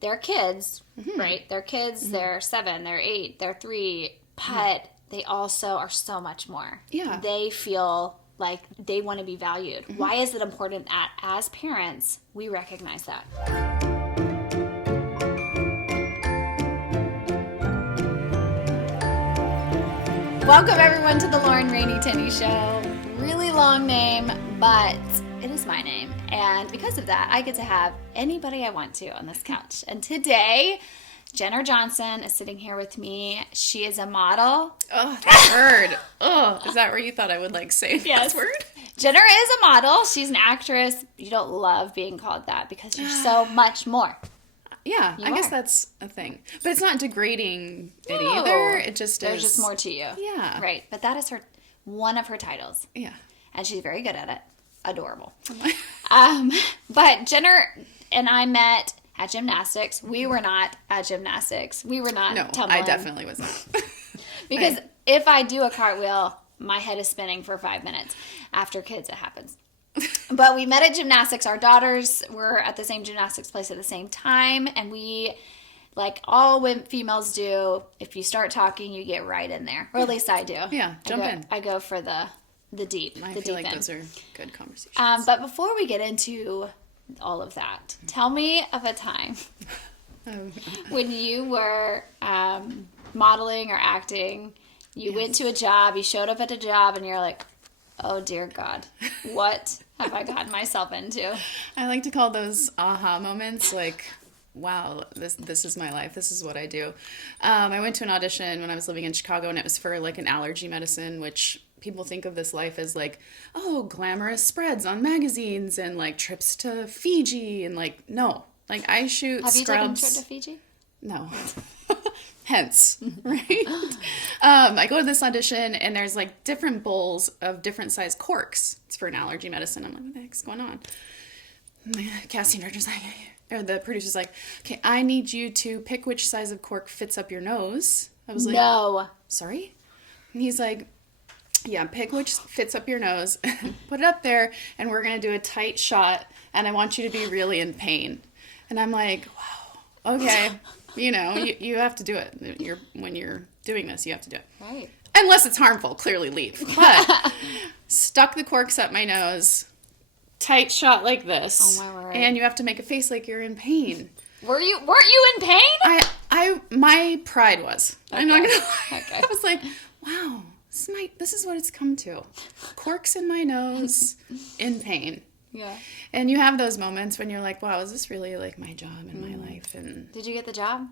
they're kids, right? They're kids, they're 7, they're 8, they're 3, but they also are so much more. Yeah. They feel like they want to be valued. Why is it important that as parents, we recognize that? Welcome everyone to the Rainey Tenney Show. Really long name, but it is my name. And because of that, I get to have anybody I want to on this couch. And today, Jenner Johnson is sitting here with me. She is a model. Oh, that word. Oh, is that where you thought I would say Yes. that word? Jenner is a model. She's an actress. You don't love being called that because you're so much more. Yeah, I guess that's a thing. But it's not degrading it either. It just There's just more to you. Yeah. Right. But that is one of her titles. Yeah. And she's very good at it. Adorable. But Jenner and I met at gymnastics. We were not at gymnastics. We were not tumbling. I definitely was not. Because if I do a cartwheel, my head is spinning for 5 minutes. After kids, it happens. But we met at gymnastics. Our daughters were at the same gymnastics place at the same time. And we, like all females do, if you start talking, you get right in there. Or at least I do. Yeah, jump in. I go for the deep. I feel like those are good conversations. But before we get into all of that, tell me of a time when you were modeling or acting. You went to a job, you showed up at a job, and you're like, oh, dear God, what have I gotten myself into? I like to call those aha moments, wow, this is my life. This is what I do. I went to an audition when I was living in Chicago, and it was for an allergy medicine, which people think of this life as glamorous spreads on magazines and trips to Fiji and no. I shoot Have you scrubs. taken a trip to Fiji? No. Hence, right? I go to this audition and there's different bowls of different size corks. It's for an allergy medicine. I'm like, what the heck's going on? My casting director's or the producer's like, okay, I need you to pick which size of cork fits up your nose. I was like, no. Sorry? And he's like, yeah, pick which fits up your nose, put it up there, and we're going to do a tight shot, and I want you to be really in pain. And I'm like, wow, okay. You have to do it. When you're doing this, you have to do it. Right. Unless it's harmful, clearly leave. But stuck the corks up my nose, tight shot like this. Oh my word. And you have to make a face like you're in pain. Weren't you in pain? My pride was. Okay. I'm not gonna lie. Okay. I was like, wow, this is what it's come to. Corks in my nose, in pain. Yeah. And you have those moments when you're like, wow, is this really my job in my life? And did you get the job?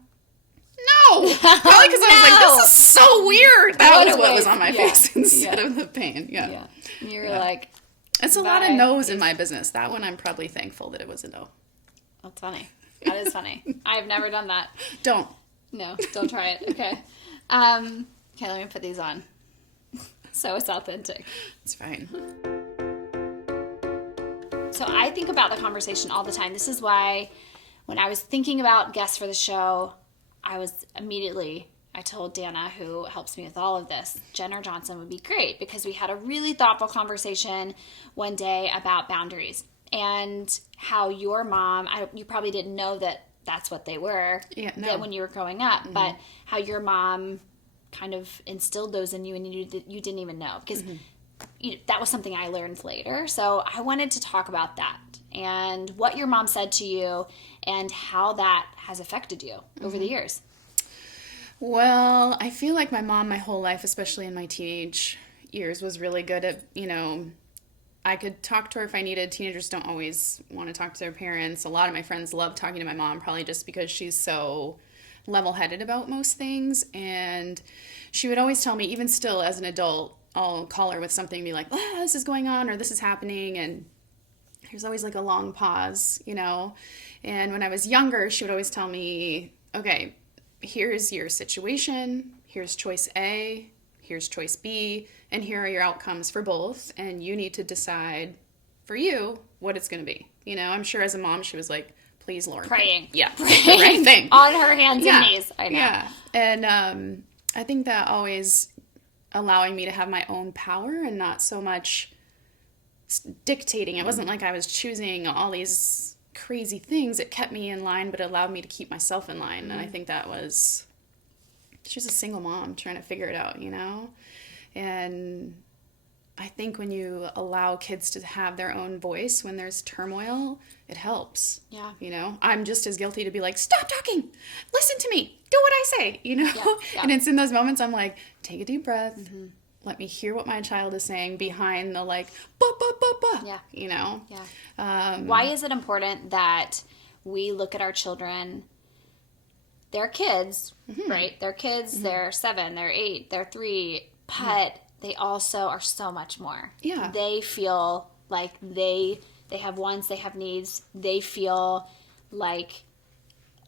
No! Probably because I was like, this is so weird. That was what was on my face instead of the pain. Yeah. Yeah. And you were like, it's a lot of no's in my business. That one I'm probably thankful that it was a no. That's funny. That is funny. I've never done that. Don't. No, don't try it. Okay. Okay, let me put these on. So it's authentic. It's fine. So I think about the conversation all the time. This is why when I was thinking about guests for the show, I told Dana, who helps me with all of this, Jenner Johnson would be great because we had a really thoughtful conversation one day about boundaries and how your mom, you probably didn't know that that's what they were that when you were growing up, but how your mom kind of instilled those in you and you didn't even know because that was something I learned later. So I wanted to talk about that and what your mom said to you and how that has affected you over the years. Well, I feel like my mom my whole life, especially in my teenage years, was really good at, I could talk to her if I needed. Teenagers don't always want to talk to their parents. A lot of my friends love talking to my mom, probably just because she's so level-headed about most things. And she would always tell me, even still as an adult, I'll call her with something and be like, this is going on or this is happening. And there's always a long pause, And when I was younger, she would always tell me, okay, here's your situation. Here's choice A. Here's choice B. And here are your outcomes for both. And you need to decide for you what it's going to be. I'm sure as a mom, she was like, please, Lauren. Praying. Yeah. Praying. The right thing. On her hands and knees. I know. Yeah. And I think that always allowing me to have my own power and not so much dictating. It wasn't like I was choosing all these crazy things. It kept me in line, but it allowed me to keep myself in line. And I think that was, she was a single mom trying to figure it out, you know? And I think when you allow kids to have their own voice when there's turmoil, it helps. Yeah. You know, I'm just as guilty to be like, stop talking, listen to me, do what I say, you know? Yeah. Yeah. And it's in those moments I'm like, take a deep breath. Let me hear what my child is saying behind the like, Yeah. you know? Yeah. Why is it important that we look at our children? They're kids, right? They're kids, they're 7, they're 8, they're 3, but they also are so much more. Yeah. They feel like they have wants, they have needs, they feel like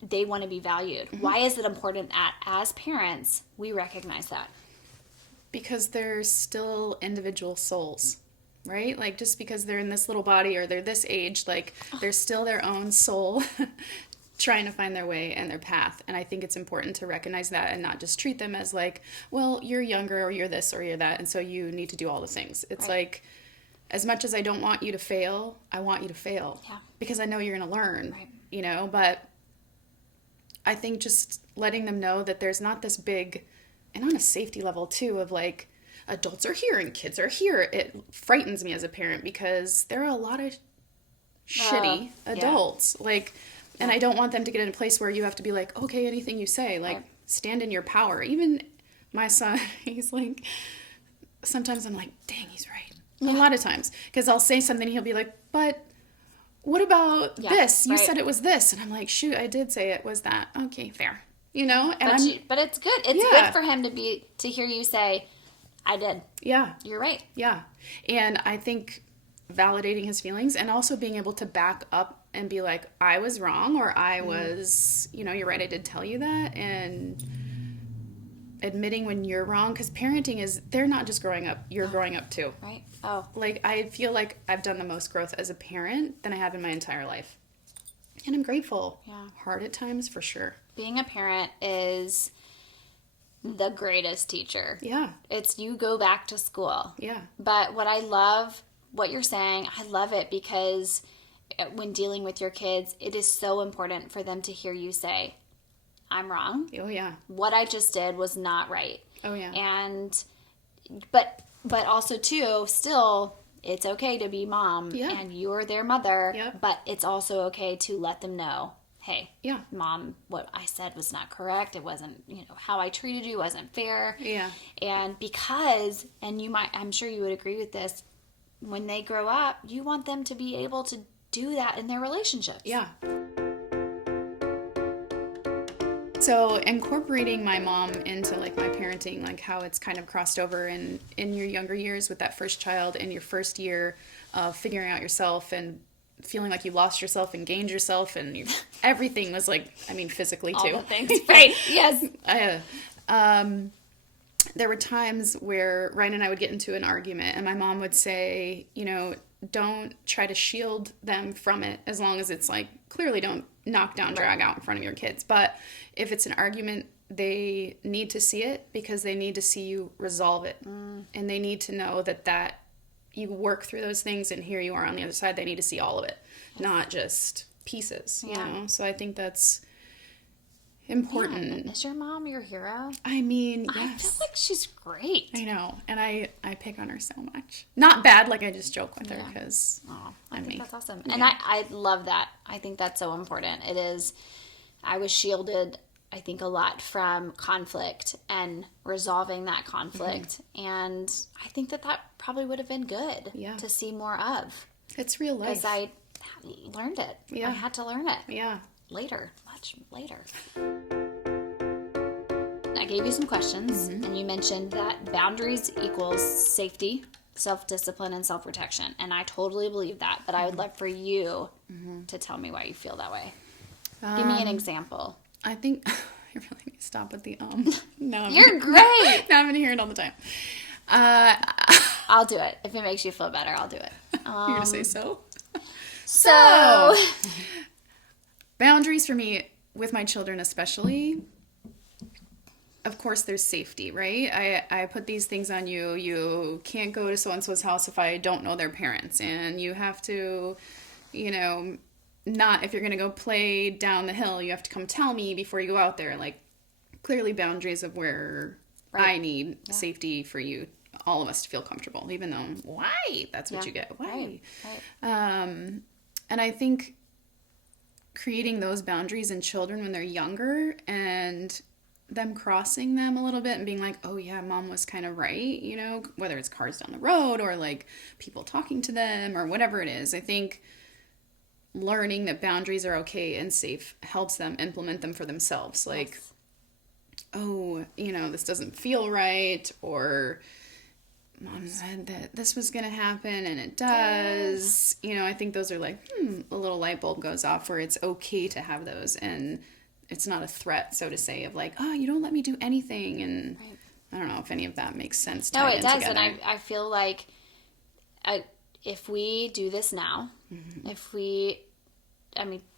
they want to be valued. Why is it important that as parents, we recognize that? Because they're still individual souls, right? Like just because they're in this little body or they're this age, like they're still their own soul trying to find their way and their path. And I think it's important to recognize that and not just treat them as like, well, you're younger or you're this or you're that, and so you need to do all the things. It's like, as much as I don't want you to fail, I want you to fail. Yeah. Because I know you're going to learn, Right. you know? But I think just letting them know that there's not this big, and on a safety level too, of like, adults are here and kids are here. It frightens me as a parent because there are a lot of shitty adults. Like, and I don't want them to get in a place where you have to be like, okay, anything you say, like, stand in your power. Even my son, he's like, sometimes I'm like, dang, he's right. A lot of times. Because I'll say something, he'll be like, but what about this? You said it was this. And I'm like, shoot, I did say it was that. Okay, fair. You know? And but it's good. It's good for him to hear you say, I did. Yeah. You're right. Yeah. And I think validating his feelings and also being able to back up and be like, I was wrong, or I was, you know, you're right, I did tell you that. And admitting when you're wrong, because parenting is, they're not just growing up, you're growing up too. Right. Oh. Like, I feel like I've done the most growth as a parent than I have in my entire life. And I'm grateful. Yeah. Hard at times, for sure. Being a parent is the greatest teacher. Yeah. It's you go back to school. Yeah. But what I love, what you're saying, I love it because when dealing with your kids, it is so important for them to hear you say, I'm wrong. Oh, yeah. What I just did was not right. Oh, yeah. And, but also too, still, it's okay to be mom. Yeah. And you're their mother. Yep. But it's also okay to let them know, hey, Yeah. Mom, what I said was not correct. It wasn't, how I treated you wasn't fair. Yeah. And because, and I'm sure you would agree with this, when they grow up, you want them to be able to do that in their relationships. Yeah. So incorporating my mom into like my parenting, like how it's kind of crossed over in your younger years with that first child and your first year of figuring out yourself and feeling like you lost yourself and gained yourself and everything was like, I mean, physically too. All the things. Right. Yes. There were times where Ryan and I would get into an argument and my mom would say, don't try to shield them from it as long as it's like, clearly don't knock down, drag out in front of your kids. But if it's an argument, they need to see it because they need to see you resolve it. And they need to know that you work through those things and here you are on the other side. They need to see all of it, not just pieces, you know? So I think that's important. Man, is your mom your hero? I mean, yes. I feel like she's great. I know. And I pick on her so much. Not bad, like I just joke with her because I think that's awesome. Yeah. And I love that. I think that's so important. It is, I was shielded, I think, a lot from conflict and resolving that conflict. And I think that probably would have been good to see more of. It's real life. Because I learned it. Yeah. I had to learn it. Yeah. Later. Much later. I gave you some questions, and you mentioned that boundaries equals safety, self-discipline, and self-protection. And I totally believe that, but I would love for you to tell me why you feel that way. Give me an example. I think I really need to stop with the No, You're great. Now I'm going to hear it all the time. I'll do it. If it makes you feel better, I'll do it. You're going to say so? So. Boundaries for me, with my children especially, of course there's safety, right? I put these things on you. You can't go to so-and-so's house if I don't know their parents. And you have to, not if you're going to go play down the hill, you have to come tell me before you go out there. Like, clearly boundaries of where I need safety for you, all of us to feel comfortable, even though, why? That's what you get. Why? Right. And I think creating those boundaries in children when they're younger and them crossing them a little bit and being like, oh yeah, mom was kind of right, you know, whether it's cars down the road or like people talking to them or whatever it is. I think learning that boundaries are okay and safe helps them implement them for themselves. Like, oh, you know, this doesn't feel right, or mom said that this was going to happen and it does. You know, I think those are like, a little light bulb goes off where it's okay to have those and it's not a threat, so to say, of like, oh, you don't let me do anything. And I don't know if any of that makes sense. No, it does. Together. And I feel like if we do this now,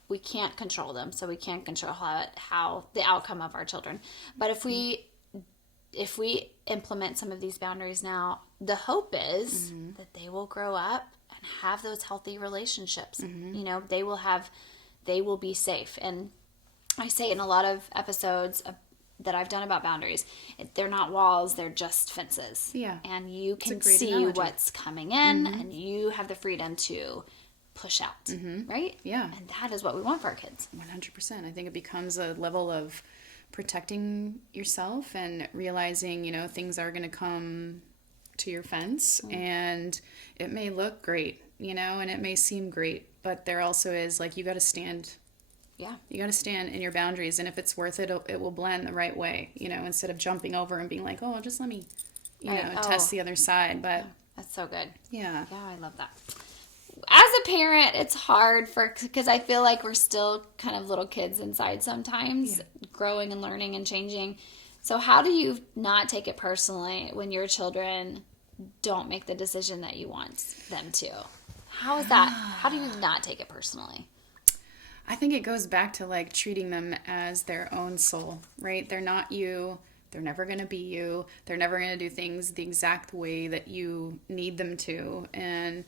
we can't control them, so we can't control how the outcome of our children. But if we implement some of these boundaries now, the hope is that they will grow up and have those healthy relationships. You know, they will be safe. And I say in a lot of episodes that I've done about boundaries, they're not walls, they're just fences. Yeah. And you can see analogy. What's coming in, and you have the freedom to push out, right? Yeah. And that is what we want for our kids. 100%. I think it becomes a level of protecting yourself and realizing, you know, things are going to come to your fence and it may look great, you know, and it may seem great, but there also is like, you got to stand. Yeah. You got to stand in your boundaries. And if it's worth it, it will blend the right way, you know, instead of jumping over and being like, oh, just let me, you know, test the other side. But that's so good. Yeah. Yeah, I love that. As a parent, it's hard because I feel like we're still kind of little kids inside sometimes, growing and learning and changing. So how do you not take it personally when your children don't make the decision that you want them to? How is that? How do you not take it personally? I think it goes back to like treating them as their own soul, right? They're not you. They're never going to be you. They're never going to do things the exact way that you need them to. And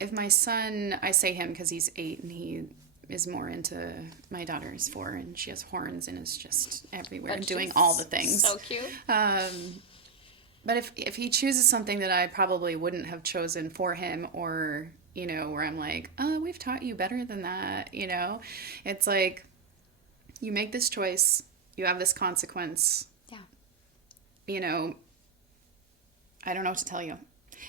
if my son, I say him because he's 8 and he is more into, my daughter is 4 and she has horns and is just everywhere doing all the things. So cute. But if he chooses something that I probably wouldn't have chosen for him, or, you know, where I'm like, oh, we've taught you better than that, you know, it's like, you make this choice, you have this consequence. Yeah. You know, I don't know what to tell you.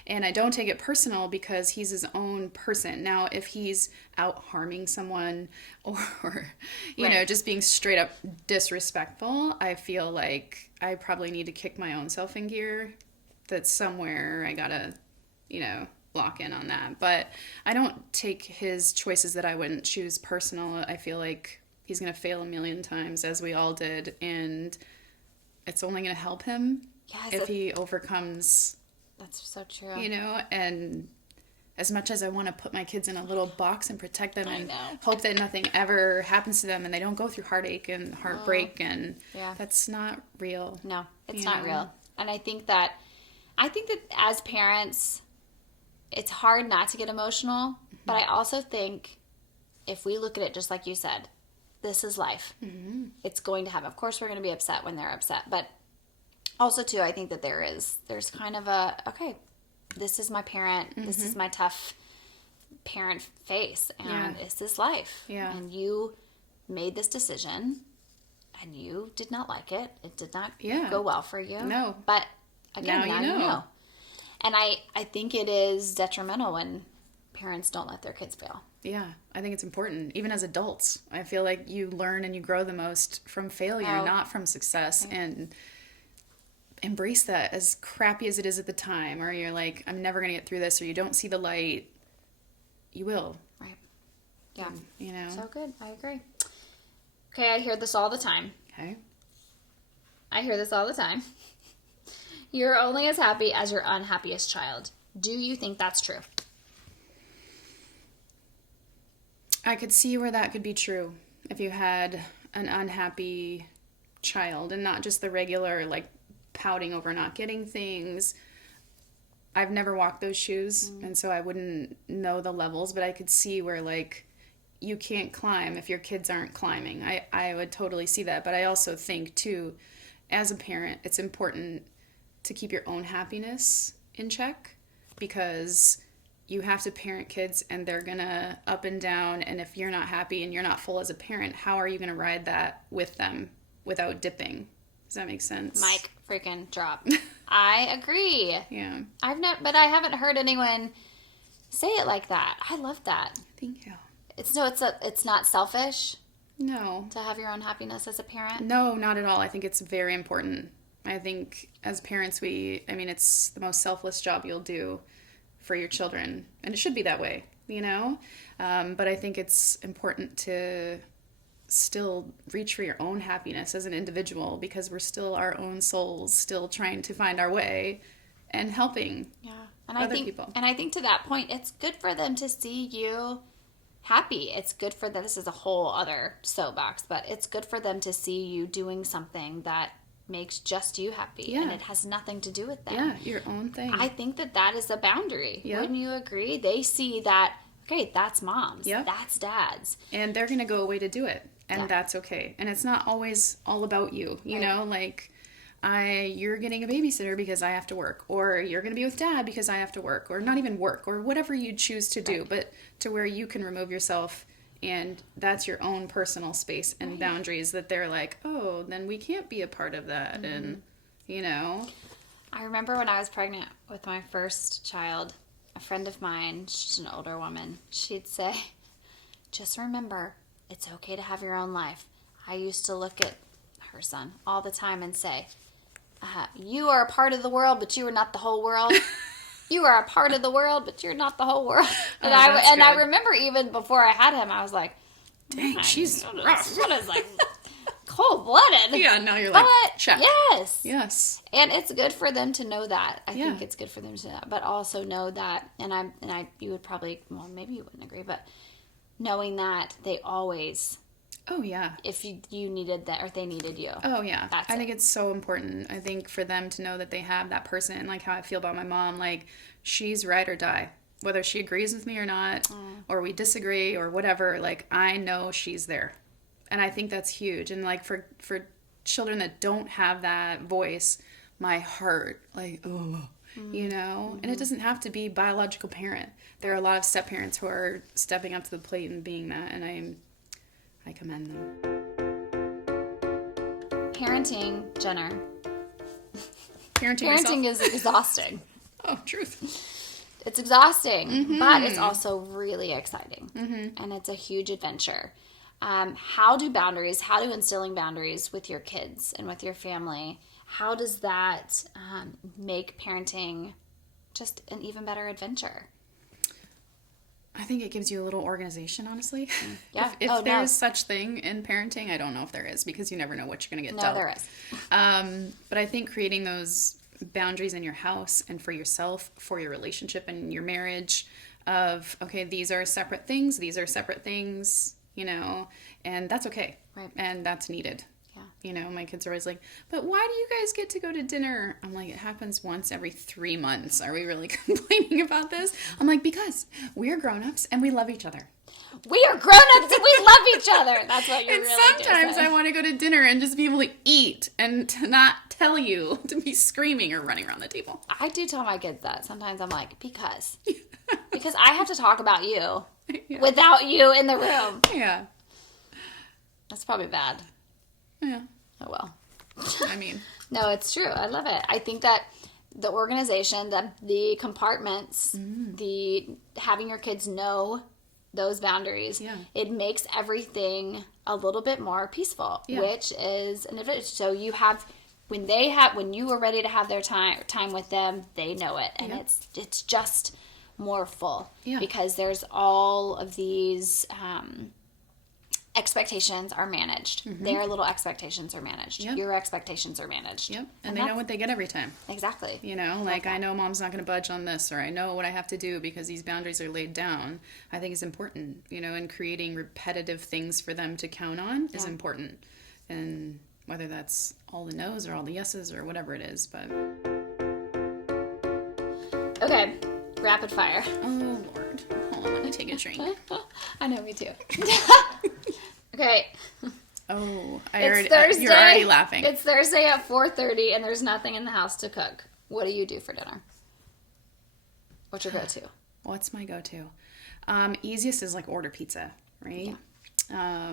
And I don't take it personal because he's his own person. Now, if he's out harming someone or, you know, just being straight up disrespectful, I feel like I probably need to kick my own self in gear. That's somewhere I gotta, you know, lock in on that. But I don't take his choices that I wouldn't choose personal. I feel like he's going to fail a million times, as we all did. And it's only going to help him if he overcomes... That's so true. You know, and as much as I want to put my kids in a little box and protect them and hope that nothing ever happens to them and they don't go through heartache and heartbreak, and that's not real. No, it's not real. And I think that as parents, it's hard not to get emotional, but I also think if we look at it just like you said, this is life. It's going to happen. Of course, we're going to be upset when they're upset, but also, too, I think that there's kind of okay, this is my parent, this is my tough parent face, and this is life. Yeah. And you made this decision, and you did not like it. It did not go well for you. No. But, again, now you know. And I think it is detrimental when parents don't let their kids fail. Yeah, I think it's important. Even as adults, I feel like you learn and you grow the most from failure, not from success. Right. And... embrace that, as crappy as it is at the time, or you're like, I'm never going to get through this, or you don't see the light. You will. Right. Yeah. You know? So good. I agree. Okay, I hear this all the time. Okay. I hear this all the time. You're only as happy as your unhappiest child. Do you think that's true? I could see where that could be true. If you had an unhappy child, and not just the regular, like, pouting over not getting things. I've never walked those shoes, and so I wouldn't know the levels, but I could see where, like, you can't climb if your kids aren't climbing. I would totally see that. But I also think, too, as a parent, it's important to keep your own happiness in check, because you have to parent kids and they're going to up and down. And if you're not happy and you're not full as a parent, how are you going to ride that with them without dipping? Does that make sense? Mic freaking drop. I agree. Yeah. But I haven't heard anyone say it like that. I love that. Thank you. It's not selfish No. to have your own happiness as a parent. No, not at all. I think it's very important. I think as parents, it's the most selfless job you'll do for your children. And it should be that way, you know? But I think it's important to still reach for your own happiness as an individual, because we're still our own souls, still trying to find our way and helping other people. And I think to that point, it's good for them to see you happy. It's good for them. This is a whole other soapbox, but it's good for them to see you doing something that makes just you happy. Yeah. And it has nothing to do with them. Yeah, your own thing. I think that is a boundary. Yep. Wouldn't you agree? They see that, okay, that's mom's. Yep. That's dad's. And they're going to go away to do it. And that's okay. And it's not always all about you, you know, like you're getting a babysitter because I have to work, or you're going to be with dad because I have to work, or not even work, or whatever you choose to do, but to where you can remove yourself, and that's your own personal space and boundaries that they're like, oh, then we can't be a part of that. Mm-hmm. And, you know. I remember when I was pregnant with my first child, a friend of mine, she's an older woman, she'd say, just remember, it's okay to have your own life. I used to look at her son all the time and say, you are a part of the world, but you are not the whole world. You are a part of the world, but you're not the whole world. And I remember even before I had him, I was like, dang, she's rough. What is like cold-blooded. Yeah, no, you're like, check. Yes. And it's good for them to know that. I think it's good for them to know that, but also know that, you would probably, well, maybe you wouldn't agree, but knowing that they always, oh yeah, if you needed that or they needed you, oh yeah, I think it's so important. I think for them to know that they have that person, like how I feel about my mom, like she's ride or die, whether she agrees with me or not, or we disagree or whatever, like I know she's there. And I think that's huge. And like for children that don't have that voice, my heart, like, oh, you know, and it doesn't have to be biological parent. There are a lot of step parents who are stepping up to the plate and being that, and I commend them. Parenting, Jenner. Parenting is exhausting. Oh, truth. It's exhausting, but it's also really exciting, and it's a huge adventure. How do instilling boundaries with your kids and with your family, how does that make parenting just an even better adventure? I think it gives you a little organization, honestly. Yeah. If there is such thing in parenting, I don't know if there is, because you never know what you're going to get dealt. No, there is. But I think creating those boundaries in your house and for yourself, for your relationship and your marriage of, okay, these are separate things, you know, and that's okay. Right. And that's needed. Yeah. You know, my kids are always like, but why do you guys get to go to dinner? I'm like, it happens once every 3 months. Are we really complaining about this? I'm like, because we're grown-ups and we love each other. We are grown-ups and we love each other. That's what you're and really sometimes I want to go to dinner and just be able to eat and to not tell you to be screaming or running around the table. I do tell my kids that. Sometimes I'm like, because I have to talk about you without you in the room. Yeah. That's probably bad. Yeah. Oh, well. I mean. No, it's true. I love it. I think that the organization, the compartments, the having your kids know those boundaries, it makes everything a little bit more peaceful, which is an advantage. So you have, when you are ready to have their time with them, they know it. And it's just more full because there's all of these, expectations are managed. Their little expectations are managed. Your expectations are managed. Yep. And they know what they get every time. Exactly. You know, like I know mom's not going to budge on this, or I know what I have to do because these boundaries are laid down. I think is important, you know, and creating repetitive things for them to count on is important. And whether that's all the no's or all the yeses or whatever it is, but. Okay. Rapid fire. Oh, Lord. Hold on, let me take a drink. I know, me too. Okay. Oh, It's Thursday. You're already laughing. It's Thursday at 4:30 and there's nothing in the house to cook. What do you do for dinner? What's your go-to? What's my go-to? Easiest is like order pizza, right? Yeah.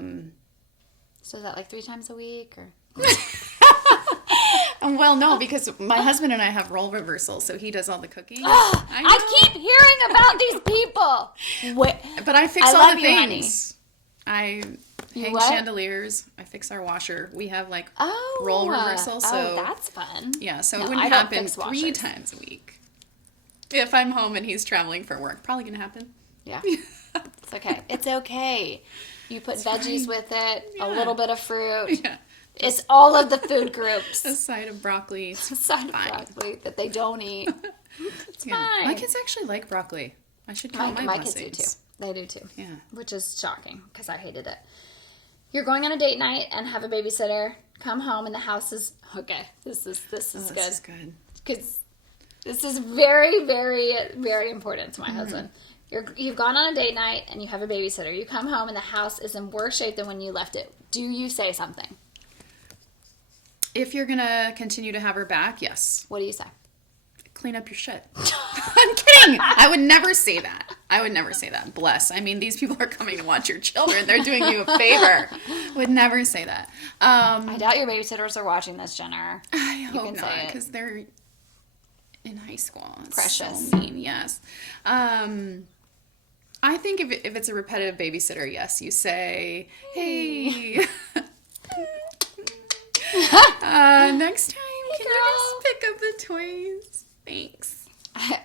So is that like 3 times a week or? Well, no, because my husband and I have role reversals, so he does all the cooking. Oh, I keep hearing about these people. But I fix all the things. I hang chandeliers. I fix our washer. We have like role reversal. So that's fun. Yeah, so it wouldn't happen 3 times a week. If I'm home and he's traveling for work, probably gonna happen. Yeah, it's okay. It's okay. You put veggies with it, a little bit of fruit. Yeah. It's all of the food groups. A side of broccoli. A side of broccoli that they don't eat. It's fine. My kids actually like broccoli. I should count my kids do too. They do too. Yeah. Which is shocking because I hated it. You're going on a date night and have a babysitter. Come home and the house is okay. This is good. This is good. Because this is very, very, very important to my husband. You've gone on a date night and you have a babysitter. You come home and the house is in worse shape than when you left it. Do you say something? If you're going to continue to have her back, yes. What do you say? Clean up your shit. I'm kidding. I would never say that. Bless. I mean, these people are coming to watch your children. They're doing you a favor. Would never say that. I doubt your babysitters are watching this, Jenner. I hope not, because they're in high school. It's precious. So mean, yes. I think if it's a repetitive babysitter, yes, you say, hey. Next time, can you just pick up the toys? Thanks.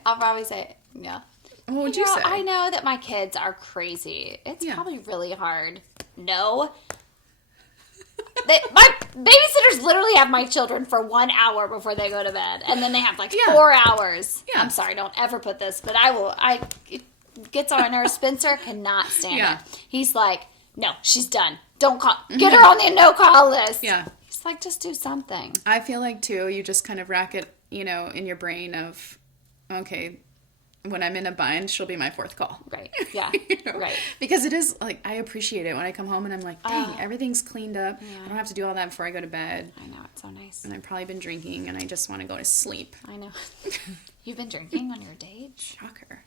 I'll probably say, yeah. What would you say? I know that my kids are crazy. It's probably really hard. No. My babysitters literally have my children for 1 hour before they go to bed. And then they have like 4 hours. Yeah. I'm sorry, don't ever put this, but it gets on my nerves. Spencer cannot stand it. He's like, no, she's done. Don't call. Get her on the no-call list. Yeah. He's like, just do something. I feel like, too, you just kind of rack it, in your brain of, okay, when I'm in a bind, she'll be my 4th call. Right. Yeah. Right. Because it is, like, I appreciate it when I come home and I'm like, dang, everything's cleaned up. Yeah. I don't have to do all that before I go to bed. I know. It's so nice. And I've probably been drinking and I just want to go to sleep. I know. You've been drinking on your date? Shocker.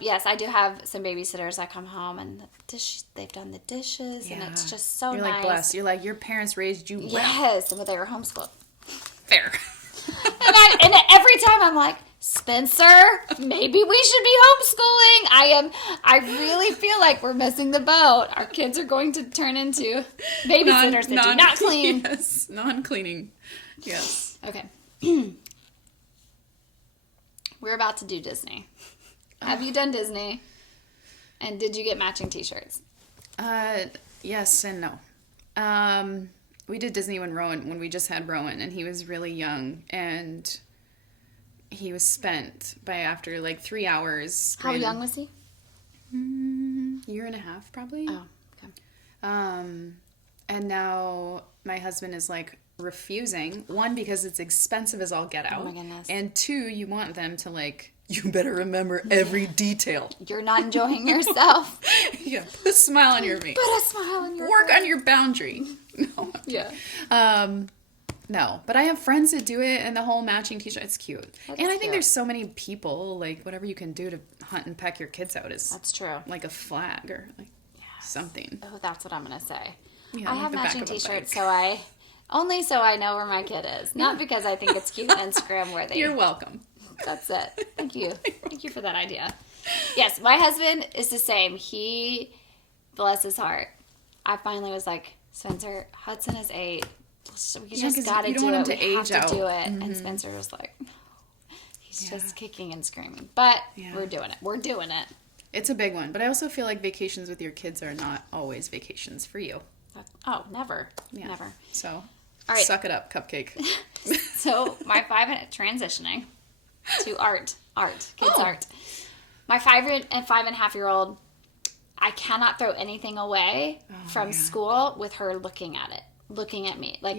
Yes, I do have some babysitters that come home and they've done the dishes and it's just so nice. You're like, blessed. You're like, your parents raised you well. Yes, but they were homeschooled. Fair. and every time I'm like, Spencer, maybe we should be homeschooling. I really feel like we're missing the boat. Our kids are going to turn into babysitters that do not clean. Yes, non-cleaning. Yes. Okay. We're about to do Disney. Have you done Disney? And did you get matching t-shirts? Yes and no. We did Disney when we just had Rowan, and he was really young, and he was spent after like 3 hours. How young was he? Year and a half, probably. Oh, okay. And now my husband is like refusing. 1, because it's expensive as all get out. Oh my goodness. And 2, you want them to like, you better remember every detail. You're not enjoying yourself. Yeah, put a smile on your face. Put a smile on your face. Work on your boundary. No. Yeah. No, but I have friends that do it, and the whole matching t-shirt, it's cute. That's and I think cute. there's so many people, like, whatever you can do to hunt and peck your kids out is... That's true. Like a flag or, like, something. Oh, that's what I'm going to say. Yeah, I like have the matching back of a t-shirts, bike. only so I know where my kid is. Not because I think it's cute and Instagram worthy. You're welcome. That's it. Thank you. Thank you for that idea. Yes, my husband is the same. He, bless his heart, I finally was like, Spencer, Hudson is 8. We just got to do it. We have to do it. Mm-hmm. And Spencer was like, no. He's just kicking and screaming. But we're doing it. We're doing it. It's a big one. But I also feel like vacations with your kids are not always vacations for you. Never. Yeah. Never. So, all right. Suck it up, cupcake. So, my 5 to art, kids art. My 5 and 5.5-year-old, I cannot throw anything away from school with her looking at it, looking at me. Like,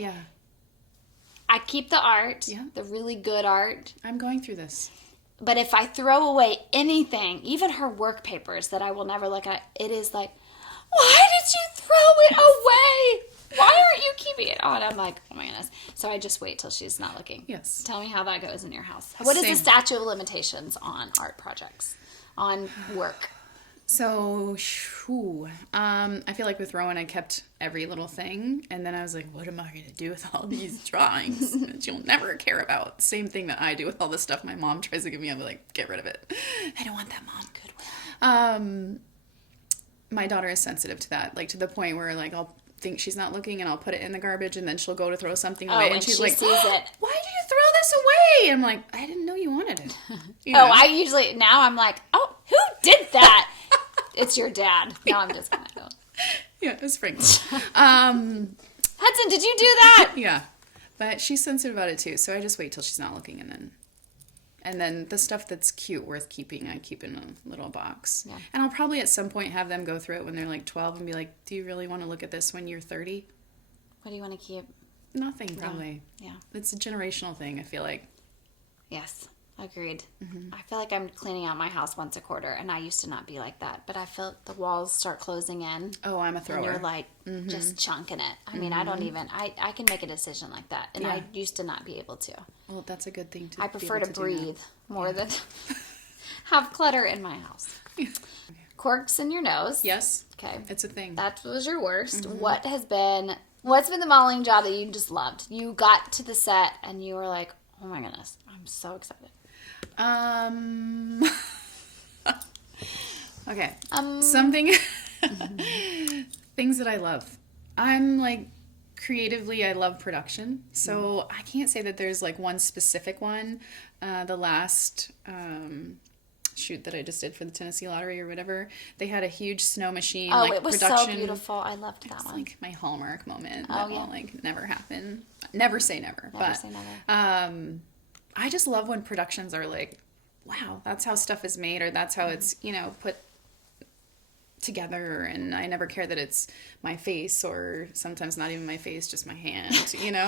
I keep the art, the really good art. I'm going through this. But if I throw away anything, even her work papers that I will never look at, it is like, why did you throw it away? Why aren't you keeping it on? I'm like, oh my goodness. So I just wait till she's not looking. Yes. Tell me how that goes in your house. What is Same. the statute of limitations on art projects, on work? So, I feel like with Rowan, I kept every little thing, and then I was like, what am I going to do with all these drawings that you'll never care about? Same thing that I do with all this stuff my mom tries to give me. I'm like, get rid of it. I don't want that, Mom. Goodwill. My daughter is sensitive to that, like to the point where like I'll think she's not looking and I'll put it in the garbage and then she'll go to throw something away and she's like, sees it. Why did you throw this away? I'm like, I didn't know you wanted it. I usually, now I'm like, oh, who did that? It's your dad. No, I'm just gonna go. Yeah, it's Frank. Hudson, did you do that? Yeah, but she's sensitive about it too, so I just wait till she's not looking, and then the stuff that's cute, worth keeping, I keep in a little box. Yeah. And I'll probably at some point have them go through it when they're like 12 and be like, do you really want to look at this when you're 30? What do you want to keep? Nothing, probably. Yeah. It's a generational thing, I feel like. Yes, agreed. I feel like I'm cleaning out my house once a quarter, and I used to not be like that, but I feel the walls start closing in. Oh, I'm a thrower. And you're like just chunking it. I mean, I don't even, I can make a decision like that, and I used to not be able to. Well, that's a good thing to I prefer be to able breathe more than have clutter in my house. Yeah. Corks in your nose. Yes. Okay. It's a thing. That was your worst. What's been the modeling job that you just loved? You got to the set and you were like, oh my goodness, I'm so excited. Okay. Something things that I love. I'm like creatively I love production. So I can't say that there's like one specific one. The last shoot that I just did for the Tennessee Lottery or whatever, they had a huge snow machine. Oh, like, it was production. so beautiful. I loved that one. Like my hallmark moment. Oh, That yeah. will like never happen. Never say never. Never but say never. I just love when productions are like, wow, that's how stuff is made, or that's how it's, put together, and I never care that it's my face, or sometimes not even my face, just my hand,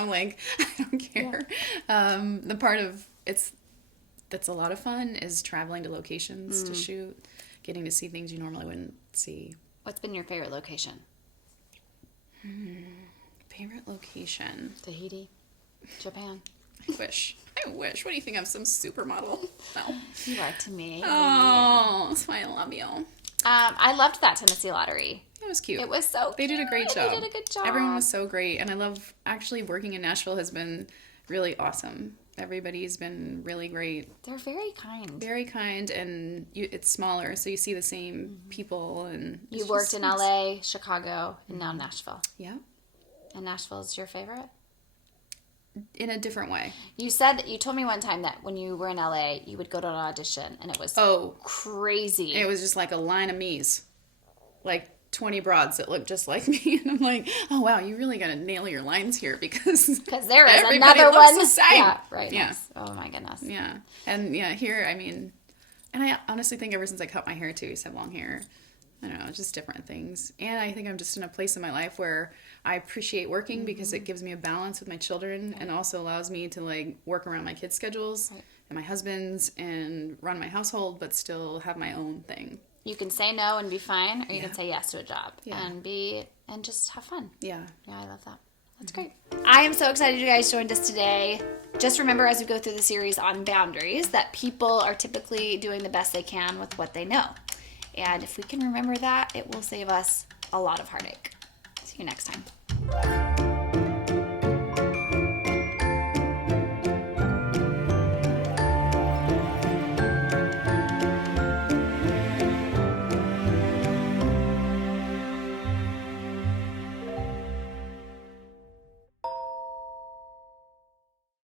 like, I don't care. Yeah. The part of that's a lot of fun is traveling to locations to shoot, getting to see things you normally wouldn't see. What's been your favorite location? Favorite location? Tahiti? Japan? I wish. What do you think? I'm some supermodel? No. You are to me. Oh, that's why I love you. I loved that Tennessee Lottery. It was cute. It was so They did a great job. They did a good job. Everyone was so great. And I love, actually, working in Nashville has been really awesome. Everybody's been really great. They're very kind. Very kind, and it's smaller, so you see the same people. And You worked in LA, Chicago, and now Nashville. Yeah. And Nashville is your favorite? In a different way. You told me one time that when you were in LA, you would go to an audition, and it was crazy. It was just like a line of me's. Like 20 broads that look just like me, and I'm like, oh wow, you really gotta nail your lines here because there is everybody another looks one. the same. Yeah, right. Yeah. Nice. Oh my goodness. Yeah, and here, I mean, and I honestly think ever since I cut my hair too, I used to have long hair. I don't know, just different things. And I think I'm just in a place in my life where I appreciate working because it gives me a balance with my children and also allows me to like work around my kids' schedules and my husband's and run my household, but still have my own thing. You can say no and be fine, or you can say yes to a job and just have fun. Yeah. Yeah, I love that. That's great. I am so excited you guys joined us today. Just remember as we go through the series on boundaries that people are typically doing the best they can with what they know. And if we can remember that, it will save us a lot of heartache. See you next time.